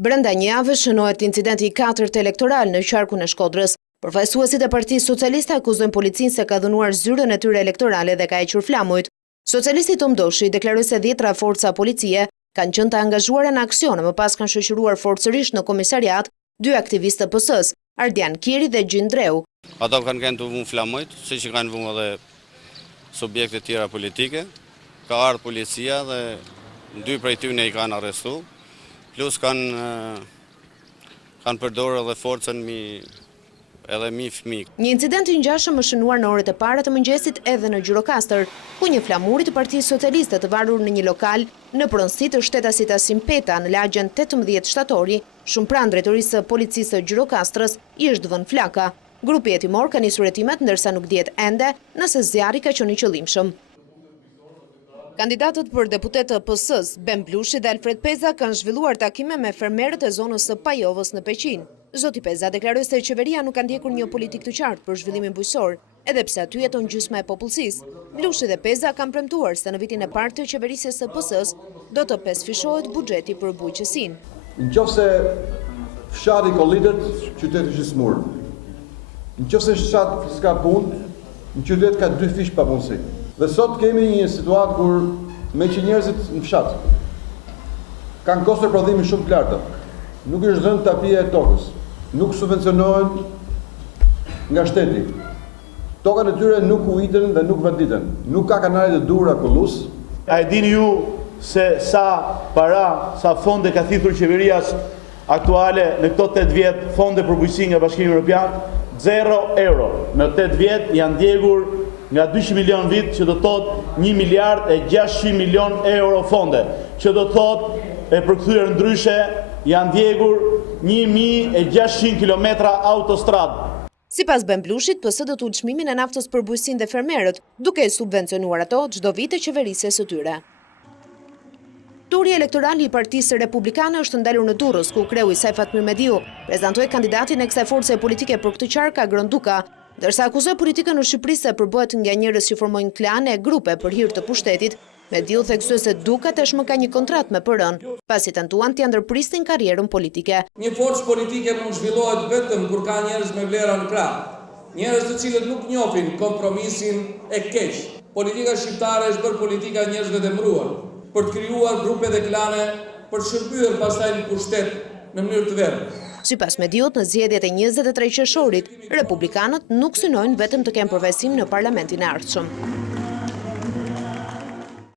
Brenda një jave shënohet incidenti i 4 elektoral në qarkun e Shkodrës. Përfaqësuesit e Partisë Socialiste akuzojnë policinë se ka dhënuar zyrën e tyre elektorale dhe ka hequr flamujt. Socialisti Tom Doshi deklaroi se 10 forca policie kanë qenë të angazhuara në aksione, më pas kanë shoqëruar forcërisht në komisariat 2 aktivistë të PS-s, Ardian Kiri dhe Gjindreu. Ata kanë të vunë flamujt, siç kanë vunë edhe subjekte tjera politike. Ka ardhur policia dhe 2 prej tyre i kanë arrestuar. Plus kanë përdorur edhe forcën mi fëmijë. Një incident i ngjashëm më shënuar në orët e para të mëngjesit edhe në Gjirokastër, ku një flamuri të Partisë Socialiste të varur në një lokal në pronësi të shtetasit Asim Peta në lagjen 18 shtatori, shumë pranë drejtorisë së policisë së Gjirokastrës, i është dhënë flaka. Grupi hetimor ka nisur hetimet ndërsa nuk dihet ende nëse zjarri ka qenë i qëllimshëm. Kandidatët për deputet të PS-s, Ben Blushi dhe Alfred Peza, kanë zhvilluar takime me fermerët e zonës së Pajovës në Peqin. Zoti Peza deklaroi se qeveria nuk ka ndjekur një politik të qartë për zhvillimin bujqësor, edhe pse aty jeton gjysma e popullsisë. Blushi dhe Peza kanë premtuar se në vitin e parë të qeverisjes së PS-s do të pesëfishohet buxheti për bujqësinë. Nëse fshati kollitet, qyteti është i smur. Nëse fshati s'ka punë, në qytet ka 2 fish papunësi. Dhe sot kemi një situatë kur me që njerëzit në fshat kanë kosto prodhimi shumë të larta. Nuk është dhënë tapia e tokës, nuk subvencionohen nga shteti. Tokat e tyre nuk uiten dhe nuk venditen. Nuk ka kanale të duhura kollus. A e dini ju se sa para, sa fonde ka thithur qeverias aktuale në këto 8 vjet fonde për bujqësi nga Bashkimi Evropian? 0 euro. Në 8 vjet janë ndjekur nga 200 milion vit, që do thot 1 miliard e 600 milion euro fonde, që do thot e përkthyer ndryshe janë ndjekur 1600 kilometra autostradë. Sipas Ben Blushit, PS do të ulë çmimin e naftës për bujqësinë dhe fermerët, duke subvencionuar ato çdo vit të qeverisjes së tyre. Turi elektoral i Partisë Republikane është ndalur në Durrës, ku kreu i saj Fatmir Mediu prezantoi kandidatin e kësaj force politike për këtë qark, Agron Duka, ndërsa akuzoi politikën në Shqipëri se përbëhet nga njerëz që formojnë klane e grupe për hir të pushtetit. Mediu theksoi se Duka tashmë ka një kontratë me PR-n, pasi tentuan t'i ndërprisnin karrierën politike. Një forcë politike mund zhvillohet vetëm kur ka njerëz me vlera në krah, njerëz të cilët nuk njohin kompromisin e keq. Politika shqiptare është bërë politika e njerëzve të mbruar, për të krijuar grupe dhe klane, për të shërbyer pastaj në pushtet në mënyrë të verdhë. Sipas Mediut, në zgjedhjet e 23 qershorit, republikanët nuk synojnë vetëm të kenë përvojësim në parlamentin e ardhshëm.